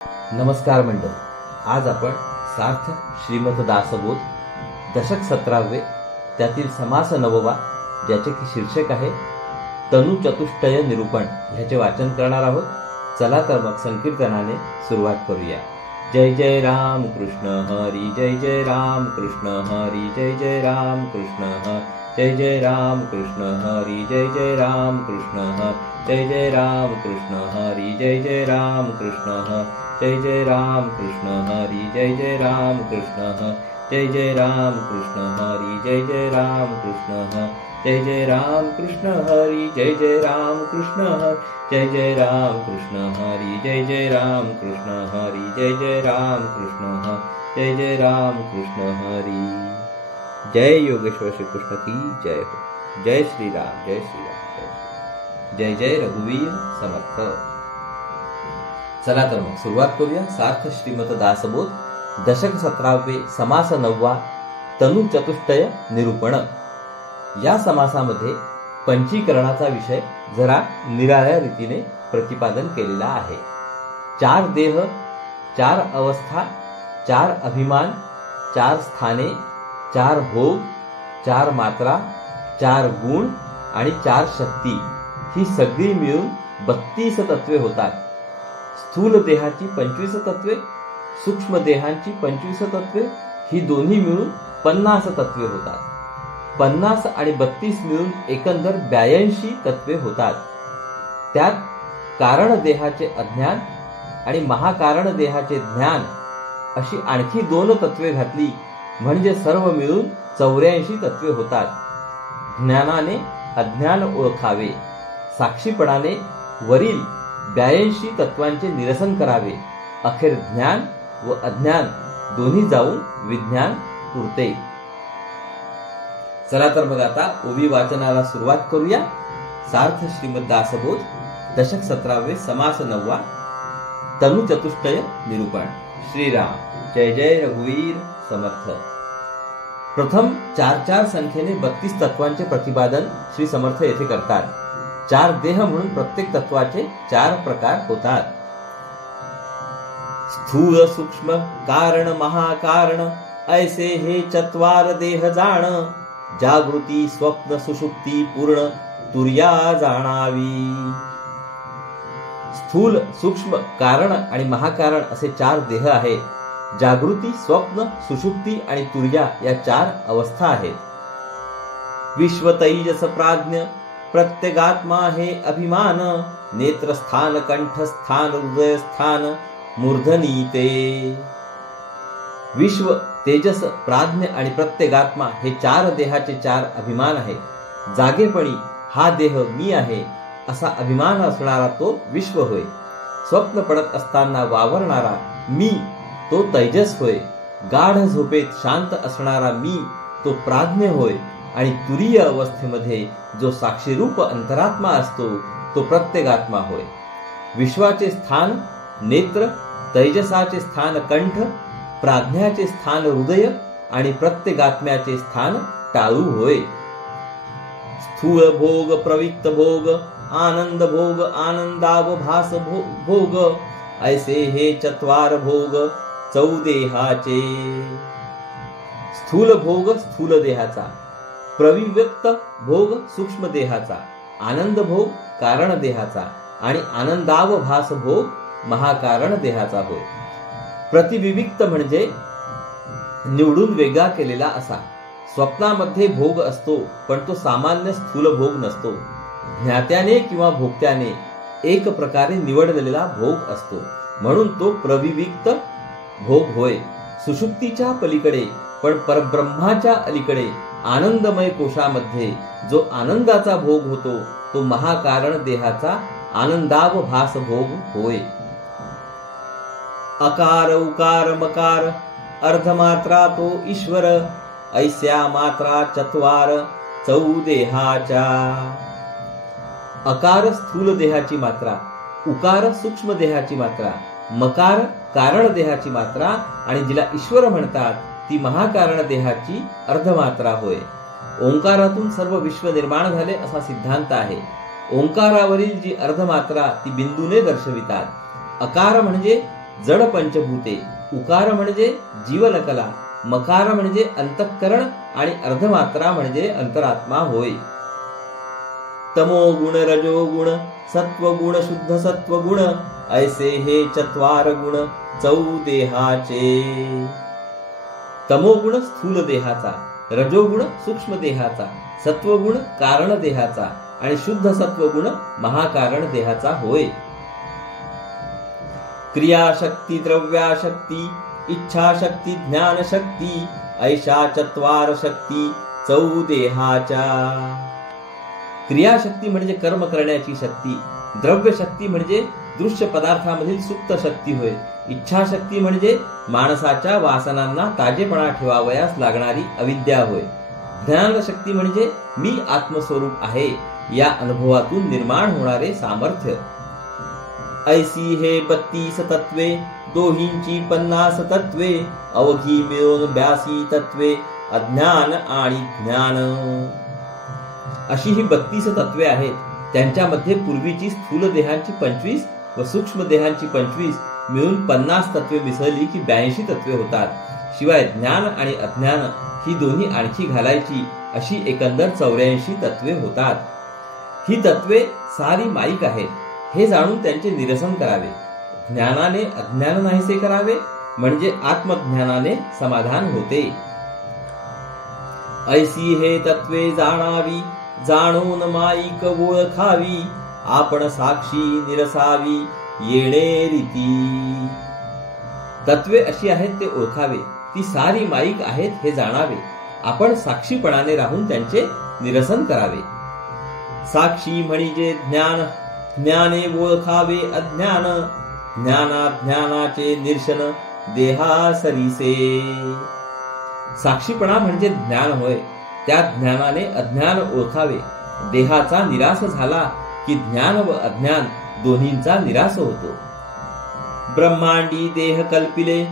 नमस्कार मंडळी, आज आपण सार्थ श्रीमद दासबोध दशक 17वे त्यातील समास 9वा ज्याचे की शीर्षक आहे तनु चतुष्टय निरूपण ह्याचे वाचन करणार आहोत. चला तर मग संकीर्तनाने सुरुवात करूया. जय जय राम कृष्ण हरी, जय जय राम कृष्ण हरी, जय जय राम कृष्ण हरी, जय जय राम कृष्ण हरी, जय जय राम कृष्ण हरी, जय जय राम कृष्ण हरी, जय जय राम कृष्ण हरी, जय जय राम कृष्ण हरी, जय जय राम कृष्ण हरी, जय जय राम कृष्ण हरी, जय जय राम कृष्ण हरी, जय जय राम कृष्ण हरी, जय जय राम कृष्ण हरी, जय जय राम कृष्ण हरी, जय जय राम कृष्ण हरी, जय जय राम कृष्ण हरी, जय जय राम कृष्ण हरी. जय योगेश्वर श्री कृष्ण की जय हो. जय श्री राम, जय श्री राम, जय जय रघुवीर समर्थ. चला तर मग सुरुवात करूया. सार्थ श्रीमद दासबोध दशक 17वे समास 9वा तनु चतुष्टय निरूपण. या समासामध्ये पंचीकरणाचा विषय जरा निराळ्या रीतीने प्रतिपादन केलेला आहे. 4 देह, 4 अवस्था, 4 अभिमान, 4 स्थाने, 4 भोग, 4 मात्रा, 4 गुण आणि 4 शक्ती ही सगळी मिळून 32 तत्वे होतात. स्थूल देहाची 25 तत्वे, सूक्ष्म देहांची 25 तत्वे ही दोन्ही मिळून 50 तत्वे होतात. 50 आणि 32 मिळून एकंदर 82 तत्वे होतात. त्यात कारण देहाचे अज्ञान आणि महाकारण देहाचे ज्ञान अशी आणखी 2 तत्वे घातली म्हणजे सर्व मिळून 84 तत्वे होतात. ज्ञानाने अज्ञान ओळखावे, साक्षीपणाने वरील 82 तत्वांचे निरसन करावे, अखेर ज्ञान व अज्ञान दोन्ही जाऊन विज्ञान उरते. चला तर मग आता ओवी वाचनाला सुरुवात करूया. सार्थ श्रीमद दासबोध दशक 17वे समास 9वा तनु चतुष्टय निरूपण. श्रीराम, जय जय रघुवीर समर्थ. प्रथम 4 संख्येने 32 तत्वांचे प्रतिपादन श्री समर्थ येथे करतात. 4 देह म्हणून प्रत्येक तत्वाचे 4 प्रकार होतात. स्थूल सूक्ष्म कारण महाकारण ऐसे हे 4 देह जाण, जागृती स्वप्न सुषुप्ती पूर्ण तुर्या जाणावी. स्थूल सूक्ष्म कारण आणि महाकारण असे 4 देह आहेत. जागृती, स्वप्न, सुषुप्ती आणि तुर्या या 4 अवस्था आहेत. विश्व तैजस प्राज्ञ प्रत्यगात्मा हे अभिमान, नेत्रस्थान कंठस्थान हृदयस्थान मूर्धनी ते. विश्व, तेजस, प्राज्ञ आणि प्रत्यगात्मा हे 4 देहाचे 4 अभिमान आहेत. जागेपणी हा देह मी आहे असा अभिमान असणारा तो विश्व होय. स्वप्न पडत असताना वावरणारा मी तो तेजस होय. गाढ झोपेत शांत असणारा मी तो प्राज्ञ होय. आणि तुरीय अवस्थेमध्ये जो साक्षीरूप अंतरात्मा असतो तो प्रत्यगात्मा होय. विश्वाचे स्थान नेत्र, तेजसाचे स्थान कंठ, प्राज्ञाचे स्थान हृदय आणि प्रत्यगात्म्याचे स्थान टाळू होय. स्थूल भोग, प्रविक्त भोग, आनंद भोग, आनंदावभास भोग ऐसे हे 4 भोग चौदेहाचे. स्थूल भोग स्थूल देहाचा, प्रविव्यक्त भोग सूक्ष्म देहाचा, आनंद भोग कारण देहाचा आणि आनंदावभास भोग महाकारण देहाचा होय. प्रतिविविक्त म्हणजे निवडून वेगळा केलेला असा. स्वप्नामध्ये भोग असतो पण तो सामान्य स्थूल भोग नसतो. ज्ञात्याने किंवा भोक्त्याने एक प्रकारे निवडलेला भोग असतो म्हणून तो प्रविविक्त भोग होय. सुषुप्तीच्या पलीकडे पण परब्रह्माच्या अलीकडे आनंदमय कोशामध्ये जो आनंदाचा भोग होतो तो महाकारण देहाचा आनंदावभास भोग होय. अकार उकार मकार अर्धमात्रा तो ईश्वर, ऐस्या मात्रा 4 चौदेहाच्या. अकार स्थूल देहाची मात्रा, उकार सूक्ष्म देहाची मात्रा, मकार कारण देहाची मात्रा आणि जिला ईश्वर म्हणतात ती महाकारण देहाची अर्धमात्रा होय. ओंकारातून सर्व विश्व निर्माण झाले असा सिद्धांत आहे. ओंकारावरील जी अर्धमात्रा ती बिंदूने दर्शवितात. अकार म्हणजे जड पंचभूते, उकार म्हणजे जीवनकला, मकार म्हणजे अंतःकरण आणि अर्धमात्रा म्हणजे अंतरात्मा होय. तमोगुण, रजोगुण, सत्वगुण, शुद्ध सत्वगुण ऐसे हे चत्वार गुण चौ देहाचे. तमोगुण स्थूल देहाचा, रजोगुण सूक्ष्म देहाचा, सत्वगुण कारण देहाचा आणि शुद्ध सत्वगुण महाकारण देहाचा होय. क्रियाशक्ती, द्रव्याशक्ती, इच्छाशक्ती, ज्ञानशक्ती ऐशा चत्वार शक्ती चौ देहाच्या. क्रियाशक्ती म्हणजे कर्म करण्याची शक्ती, द्रव्य शक्ती म्हणजे दृश्य पदार्थामधील सुप्त शक्ती होय. इच्छाशक्ती म्हणजे माणसाच्या वासनांना ताजेपणा ठेवावयास लागणारी अविद्या होय. ज्ञानशक्ती म्हणजे मी आत्मस्वरूप आहे या अनुभवातून निर्माण होणारे सामर्थ्य. ऐसी हे 32 तत्वे, दोहींची 50 तत्वे, अवघी मिळून 82 तत्वे, अज्ञान आणि ज्ञान. अशी ही 32 तत्वे आहेत. त्यांच्यामध्ये पूर्वीची स्थूल देहांची 25 व सूक्ष्म देहांची 25 मिळून 50 तत्वे मिसळली की 82 तत्वे होतात. शिवाय ज्ञान आणि अज्ञान ही दोन्ही आणखी घालायची अशी एकंदर 84 तत्वे होतात. ही तत्वे सारी माईक आहेत हे जाणून त्यांचे निरसन करावे. ज्ञानाने अज्ञान नाहीसे करावे म्हणजे आत्मज्ञानाने समाधान होते. ऐसी हे तत्वे जाणावी, जाणून माईक ओळखावी, आपण साक्षी निरसावी येणे रीती. तत्वे अशी आहेत ते ओळखावे, ती सारी माईक आहेत हे जाणावे, आपण साक्षीपणाने राहून त्यांचे निरसन करावे. साक्षी म्हणजे ज्ञान, ज्ञाने ओळखावे अज्ञान, ज्ञानाज्ञानाचे निरसन देहासरीसे. साक्षीपणा म्हणजे ज्ञान होय. त्या ज्ञानाने अज्ञान ओळखावे. देहाचा निराश झाला की ज्ञान व अज्ञान दोन्हींचा निराश होतो. ब्रह्मांडी देह कल्पिले,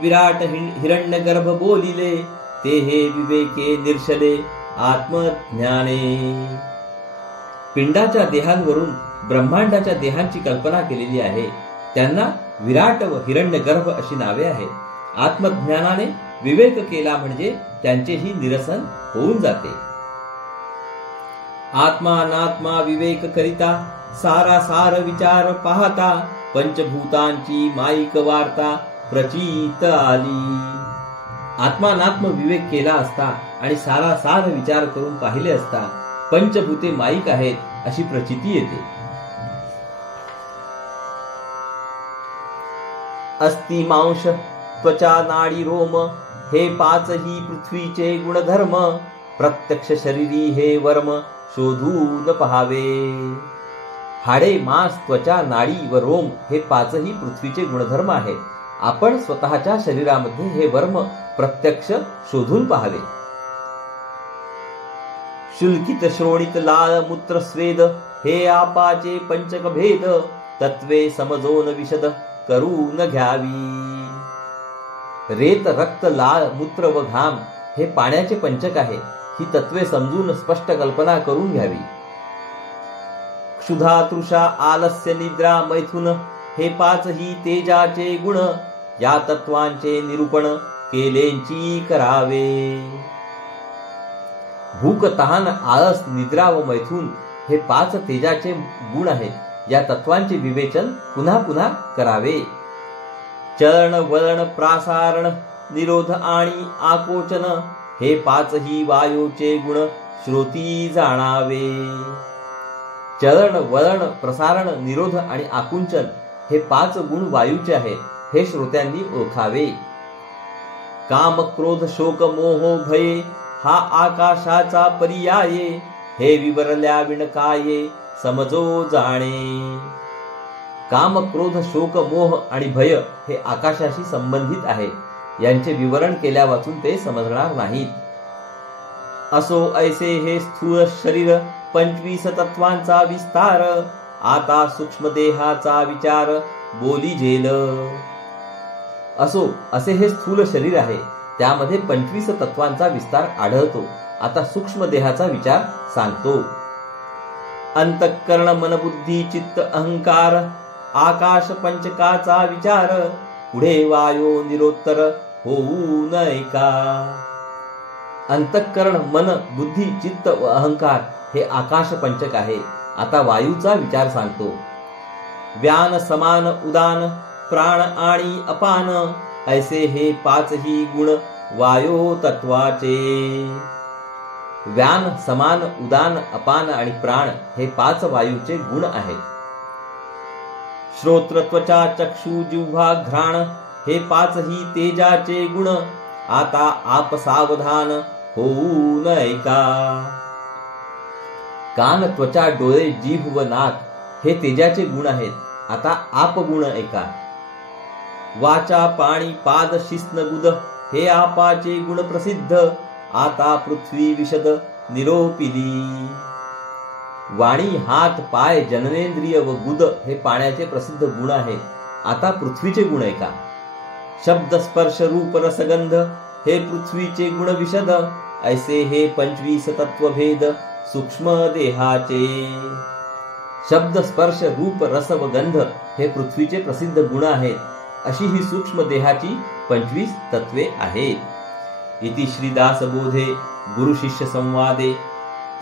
विराट हिरण्य गर्भ बोलिले, ते हे विवेके निर्शले आत्मज्ञाने. पिंडाच्या देहांवरून ब्रह्मांडाच्या देहांची कल्पना केलेली आहे. त्यांना विराट व हिरण्य गर्भ अशी नावे आहेत. आत्मज्ञानाने विवेक केला म्हणजे त्यांचेही निरसन होऊन जाते. आत्मा नात्मा विवेक करिता, सारा सार विचार पाहता, पंचभूतांची माईक वार्ता प्रचित आली. आत्मानात्म विवेक केला असता आणि सारा सार विचार करून पाहिले असता पंचभूते माईक आहेत अशी प्रचिती येते. अस्ति मांस त्वचा नाडी रोम, हे पाचही पृथ्वीचे गुणधर्म, प्रत्यक्ष शरीरी हे वर्म शोधून पहावे. हाडे, मांस, त्वचा, नाडी व रोम हे पाचही पृथ्वीचे गुणधर्म आहेत. आपण स्वतःच्या शरीरामध्ये हे वर्म प्रत्यक्ष शोधून पहावे. शुल्कित श्रोणित लाळ मूत्र स्वेद, हे आपाचे पंचक भेद, तत्वे समजोन विशद करून घ्यावी. रेत, रक्त, लाळ, मूत्र व घाम हे पाण्याचे पंचक आहे. ही तत्वे समजून स्पष्ट कल्पना करून घ्यावी. क्षुधा, तृषा, आलस्य, निद्रा, मैथुन हे पाचही तेजाचे गुण, या तत्वांचे निरूपण केलेंची करावे. भूक, तहान, आळस, निद्रा व मैथुन हे पाच तेजाचे गुण आहेत. या तत्वांचे विवेचन पुन्हा पुन्हा करावे. चलन, वलन, प्रासारण, निरोध आणि आकोचन हे पाचही वायूचे गुण श्रोती जाणावे. चलन, वलन, प्रसारण, निरोध आणि आकुंचन हे पाच गुण वायूचे आहेत हे श्रोत्यांनी ओळखावे. काम, क्रोध, शोक, मोह, भये हा आकाशाचा पर्याये, हे विवरल्या विणकाये समजो जाणे. काम, क्रोध, शोक, मोह आणि भय हे आकाशाशी संबंधित आहे. यांचे विवरण केल्या वाचून ते समजणार नाहीत. असो ऐसे हे स्थूल शरीर, 25 तत्वांचा विस्तार, आता सूक्ष्म देहाचा विचार बोली झेल. असो असे हे स्थूल शरीर आहे. त्यामध्ये 25 तत्वांचा विस्तार आढळतो. आता सूक्ष्म देहाचा विचार सांगतो. अंतःकरण, मन, बुद्धी, चित्त, अहंकार, आकाश पंचकाचा विचार, पुढे वायो निरोत्तर होऊ नये का. अंतःकरण, मन, बुद्धी, चित्त व अहंकार हे आकाश पंचक आहे. आता वायूचा विचार सांगतो. व्यान, समान, उदान, प्राण आणि अपान ऐसे हे पाचही गुण वायो तत्वाचे. व्यान, समान, उदान, अपान आणि प्राण हे 5 वायूचे गुण आहेत. श्रोत्र, त्वचा, चक्षु, जिव्हा, घ्राण हे 5ही तेजाचे गुण. आता आप सावधान होऊ नये का. कान, त्वचा, डोळे, जीभ व नाक हे तेजाचे गुण आहेत. आता आप गुण ऐका. वाचा, पाणी, पाद, शिस्न, गुद हे आपाचे गुण प्रसिद्ध. आता पृथ्वी विशद निरोपिली. वाणी, हात, पाय, जननेंद्रिय व गुद हे पाण्याचे प्रसिद्ध गुण आहेत. आता पृथ्वीचे गुण ऐका. शब्द, स्पर्श, रूप, रसगंध हे पृथ्वीचे गुण विशद. ऐसे हे 25 तत्वभेद सूक्ष्म देहाचे. शब्द, स्पर्श, रूप, रस व गंध हे पृथ्वीचे प्रसिद्ध गुण आहेत. अशी ही सूक्ष्म देहाची 25 तत्वे आहेत. इति श्रीदासबोधे गुरु शिष्य संवादे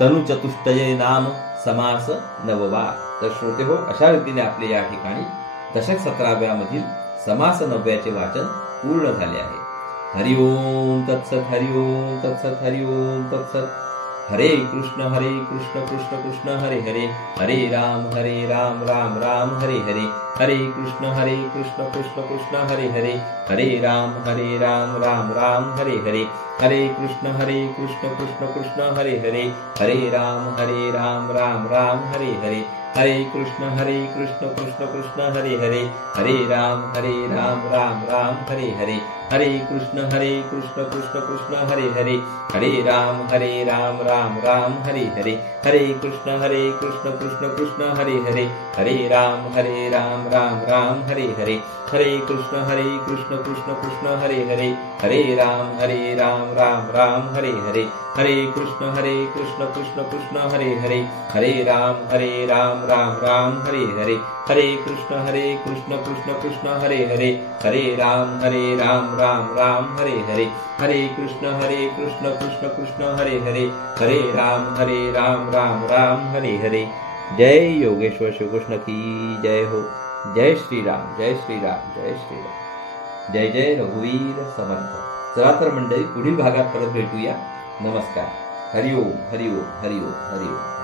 तनुचतुष्टये नाम समास 9वा. तर श्रोते हो, अशा रीतीने आपले या ठिकाणी दशक 17व्या मधील समास 9व्याचे वाचन पूर्ण झाले आहे. हरि ओम तत्सत. हरि ओम तत्सत. हरि ओम तत्सत. हरे कृष्ण कृष्ण कृष्ण हरे हरे, हरे राम राम राम हरे हरे, हरे कृष्ण कृष्ण कृष्ण हरे हरे, हरे राम राम राम हरे हरे, हरे कृष्ण कृष्ण कृष्ण हरे हरे, हरे राम राम राम हरे हरे, हरे कृष्ण कृष्ण कृष्ण हरे हरे, हरे राम राम राम हरे हरे, हरे कृष्ण कृष्ण कृष्ण हरे हरे, हरे राम राम राम हरे हरे, हरे कृष्ण कृष्ण कृष्ण हरे हरे, हरे राम राम राम हरे हरे, हरे कृष्ण कृष्ण कृष्ण हरे हरे, हरे राम राम राम हरे हरे, हरे कृष्ण कृष्ण कृष्ण हरे हरे, हरे राम राम राम हरे हरे, हरे कृष्ण कृष्ण कृष्ण हरे हरे, हरे राम राम राम हरे हरे, हरे कृष्ण कृष्ण कृष्ण हरे हरे, हरे राम राम राम हरे हरे. जय योगेश्वर श्री कृष्ण की जय हो. जय श्रीराम, जय श्रीराम, जय श्रीराम. जय जय रघुवीर समर्थ. चला तर मंडळी, पुढील भागात परत भेटूया. नमस्कार. हरिओम हरिओम हरिओम हरिओम.